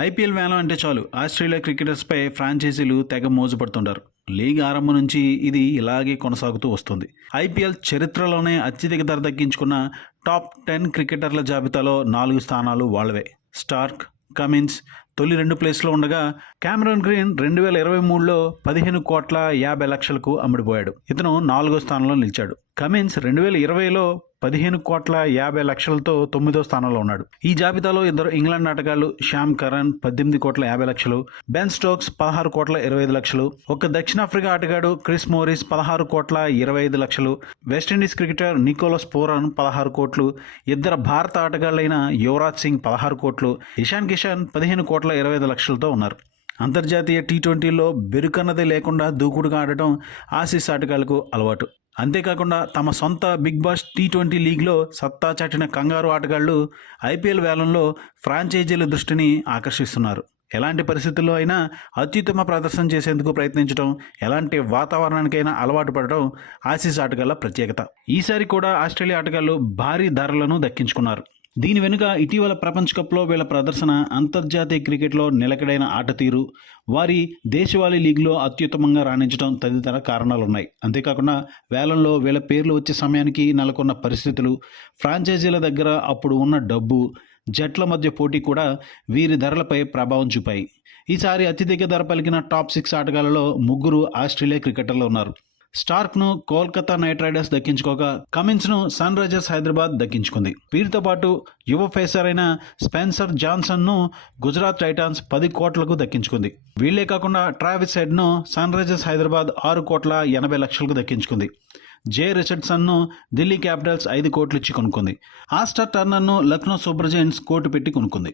IPL వేలం అంటే చాలు ఆస్ట్రేలియా క్రికెటర్స్పై ఫ్రాంచైజీలు తెగ మోజుపడుతుంటారు. లీగ్ ఆరంభం నుంచి ఇది ఇలాగే కొనసాగుతూ వస్తుంది. ఐపీఎల్ చరిత్రలోనే అత్యధిక ధర దక్కించుకున్న టాప్ 10 క్రికెటర్ల జాబితాలో 4 స్థానాలు వాళ్ళవే. స్టార్క్, కమిన్స్ తొలి 2 ప్లేస్లో ఉండగా క్యామరూన్ గ్రీన్ 2023లో 15,50,00,000కు అమ్ముడుపోయాడు. ఇతను 4వ స్థానంలో నిలిచాడు. కమిన్స్ 2020లో 15,50,00,000తో 9వ స్థానంలో ఉన్నాడు. ఈ జాబితాలో ఇద్దరు ఇంగ్లాండ్ ఆటగాళ్లు శ్యామ్ కరణ్ 18,50,00,000, బెన్ స్టోక్స్ 16,25,00,000, ఒక దక్షిణాఫ్రికా ఆటగాడు Chris Morris 16,25,00,000, West Indies cricketer Nicholas Pooran 16 కోట్లు, ఇద్దరు భారత ఆటగాళ్లైన యువరాజ్ సింగ్ 16 కోట్లు, ఇషాన్ కిషన్ 15,25,00,000తో ఉన్నారు. అంతర్జాతీయ టీ20లో బెరుకన్నదే లేకుండా దూకుడుగా ఆడటం ఆసీస్ ఆటగాళ్లకు అలవాటు. అంతేకాకుండా తమ సొంత బిగ్ బాస్ టీ20 లీగ్లో సత్తా చాటిన కంగారు ఆటగాళ్లు ఐపీఎల్ వేలంలో ఫ్రాంచైజీల దృష్టిని ఆకర్షిస్తున్నారు. ఎలాంటి పరిస్థితుల్లో అయినా అత్యుత్తమ ప్రదర్శన చేసేందుకు ప్రయత్నించడం, ఎలాంటి వాతావరణానికైనా అలవాటు పడటం ఆసీస్ ఆటగాళ్ల ప్రత్యేకత. ఈసారి కూడా ఆస్ట్రేలియా ఆటగాళ్లు భారీ ధరలను దక్కించుకున్నారు. దీని వెనుక ఇటీవల ప్రపంచ కప్లో వీళ్ళ ప్రదర్శన, అంతర్జాతీయ క్రికెట్లో నిలకడైన ఆట తీరు, వారి దేశవాళీ లీగ్లో అత్యుత్తమంగా రాణించడం తదితర కారణాలున్నాయి. అంతేకాకుండా వేలంలో వీళ్ళ పేర్లు వచ్చే సమయానికి నెలకొన్న పరిస్థితులు, ఫ్రాంచైజీల దగ్గర అప్పుడు ఉన్న డబ్బు, జట్ల మధ్య పోటీ కూడా వీరి ధరలపై ప్రభావం చూపాయి. ఈసారి అత్యధిక ధర పలికిన టాప్ 6 ఆటగాళ్లలో 3 ఆస్ట్రేలియా క్రికెటర్లు ఉన్నారు. స్టార్క్ను కోల్కతా నైట్ రైడర్స్ దక్కించుకోగా కమిన్స్ను సన్ రైజర్స్ హైదరాబాద్ దక్కించుకుంది. వీరితో పాటు యువ పేసర్ అయిన స్పెన్సర్ జాన్సన్ను గుజరాత్ టైటాన్స్ 10 కోట్లకు దక్కించుకుంది. వీళ్లే కాకుండా ట్రావిస్ హెడ్ను సన్ రైజర్స్ హైదరాబాద్ 6,80,00,000కు దక్కించుకుంది. జే రిచర్డ్సన్ను ఢిల్లీ క్యాపిటల్స్ 5 కోట్లు ఇచ్చి కొనుక్కుంది. ఆస్టర్ టర్నర్ను లక్నో సూపర్ జైంట్స్ కోటి పెట్టి కొనుక్కుంది.